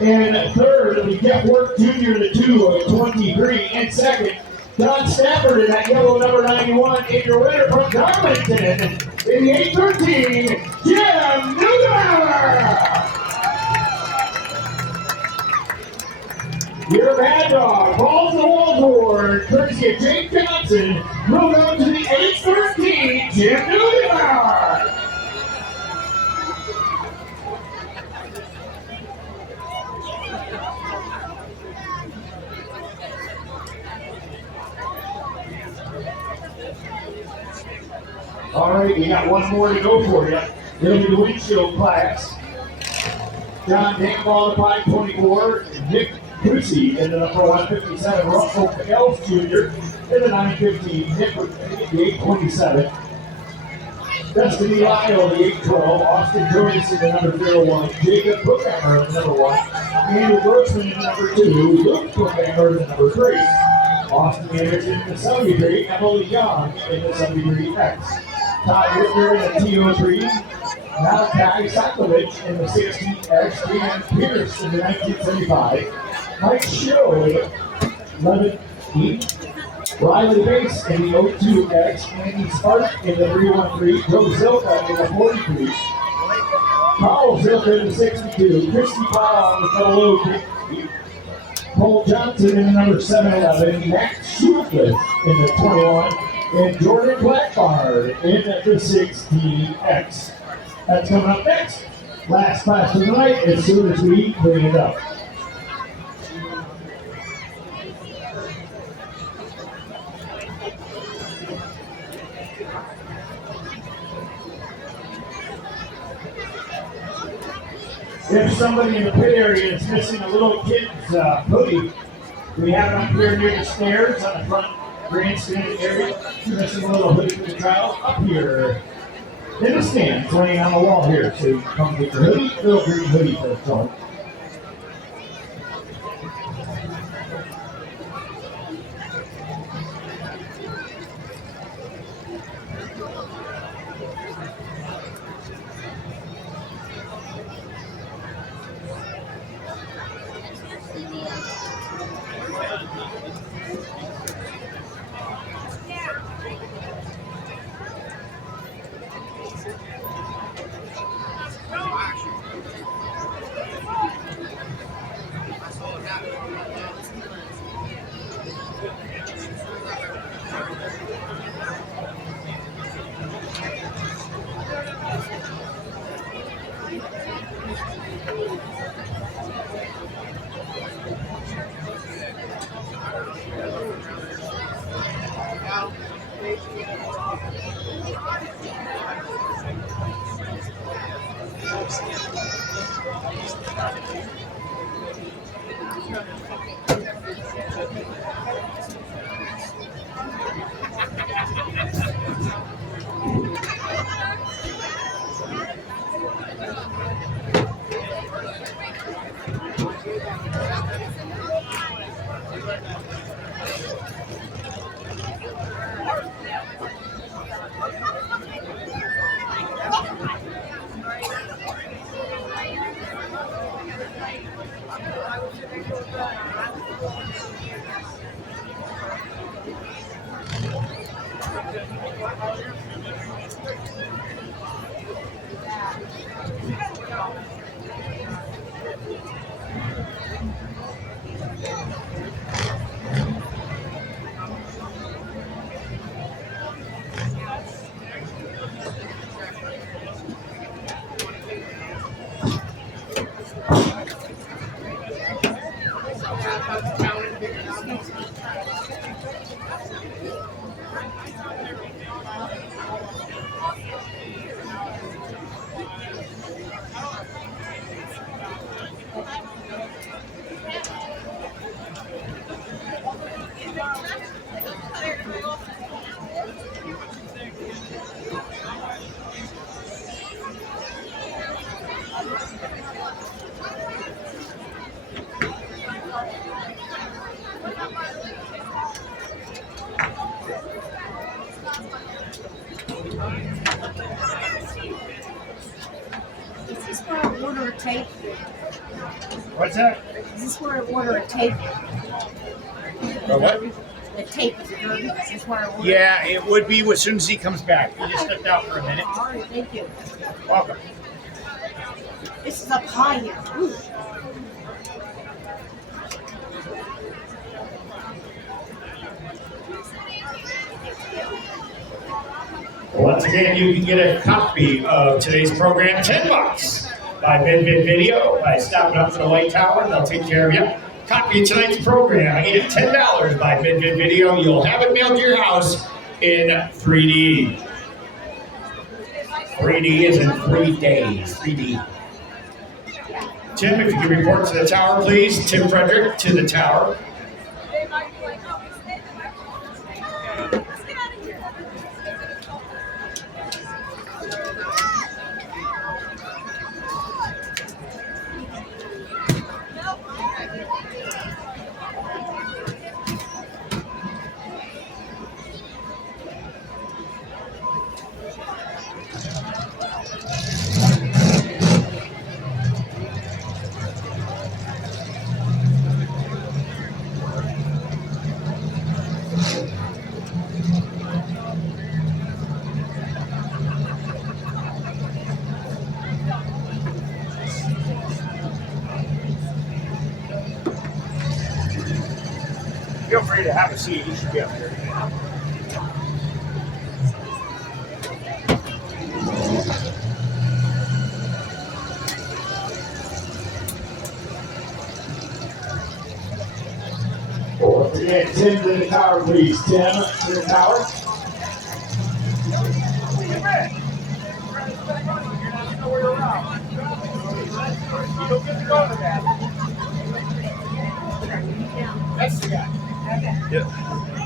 And third, the Get Work Junior, the 2 of 23. And second, Don Stafford in that yellow number 91. And your winner from Darlington in the 813, Jim Newbauer. Your Mad Dog, Balls to the Walls Award, courtesy of Jake Johnson, will go to the 813, Jim Newbauer. All right, we got one more to go for you. It'll be the windshield class. John Danball, the 524, Nick Cucci in the number 157, Russell Elf Jr. in the 915, Nick with the 827. Dustin Lyle, the 812, Austin Joyce in the number 01, Jacob Brookhammer in the number 1, Andrew Grossman in the number 2, Luke Brookhammer in the number 3, Austin Anderson in the 73, Emily Young in the 73 X, Todd Whitner in the TO3, Malachi Sakovic in the 16X, Dan Pierce in the 1975, Mike Schill in the 11E, Riley Bass in the 02X, Andy Spark in the 313, Joe Zilka in the 43, Paul Zilka in the 62, Christy Powell in the 00, Paul Johnson in the number 711, Max Schutless in the 21, and Jordan Blackbard in the 16X. That's coming up next. Last class of the night as soon as we bring it up. If somebody in the pit area is missing a little kid's hoodie, we have it up here near the stairs on the front grandstand area. If you're missing a little hoodie for the crowd, up here in the stands, laying on the wall here. So you come get your hoodie, little green hoodie for the joint. What's that? Is this where I order a tape? What? The tape is dirty. Is this where I order? Yeah, it would be as soon as he comes back. He just stepped out for a minute. All right, thank you. Welcome. This is up high here. Ooh. Once again, you can get a copy of today's program, $10 by Mid-Vid Video, by stopping up to the Light Tower, and they'll take care of you. Copy of tonight's program, you get $10 by Mid-Vid Video. You'll have it mailed to your house in 3D. 3D is in 3 days. 3D. Tim, if you can report to the tower, please. Tim Frederick to the tower. Feel free to have a seat. You should be up here. Once again, Tim to the tower, please. Tim to the tower. That's the guy. Okay. Yeah.